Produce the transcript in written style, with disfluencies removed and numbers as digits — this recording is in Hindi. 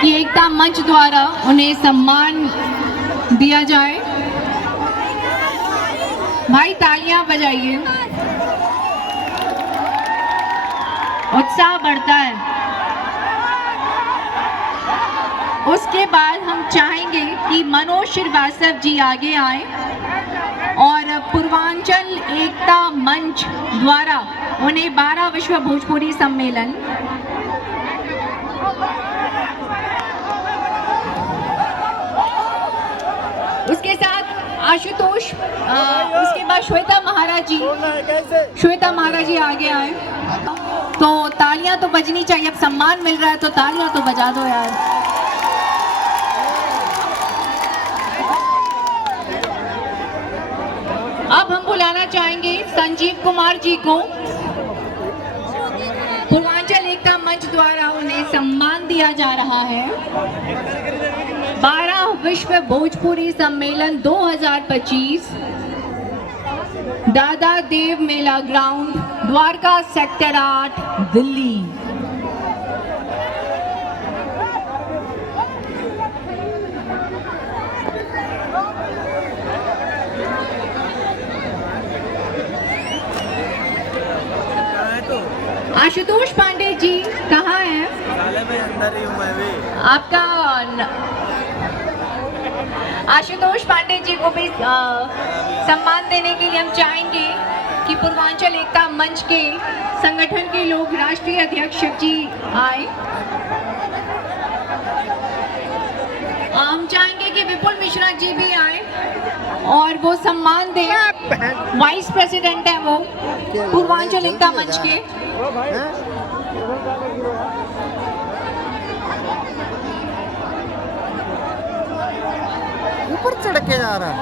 कि एकता मंच द्वारा उन्हें सम्मान दिया जाए। भाई तालियां बजाइए, उत्साह बढ़ता है। उसके बाद हम चाहेंगे कि मनोज श्रीवास्तव जी आगे आए और पूर्वांचल एकता मंच द्वारा उन्हें 12 विश्व भोजपुरी सम्मेलन उसके साथ आशुतोष, उसके बाद श्वेता महाराज जी आगे आए। तो तालियां तो बजनी चाहिए, अब सम्मान मिल रहा है तो तालियां तो बजा दो यार। अब हम बुलाना चाहेंगे संजीव कुमार जी को। पूर्वांचल एकता मंच द्वारा उन्हें सम्मान दिया जा रहा है। 12 विश्व भोजपुरी सम्मेलन 2025 दादा देव मेला ग्राउंड, द्वारका सेक्टर 8, दिल्ली। आशुतोष पांडे जी कहाँ हैं? अंदर ही हूँ मैं भी। आपका आशुतोष पांडे जी को भी सम्मान देने के लिए हम चाहेंगे कि पूर्वांचल एकता मंच के संगठन के लोग, राष्ट्रीय अध्यक्ष जी आए। हम चाहेंगे कि विपुल मिश्रा जी भी आए और वो सम्मान दें। वाइस प्रेसिडेंट है वो पूर्वांचल एकता मंच के। ऊपर चढ़ के जा रहा है।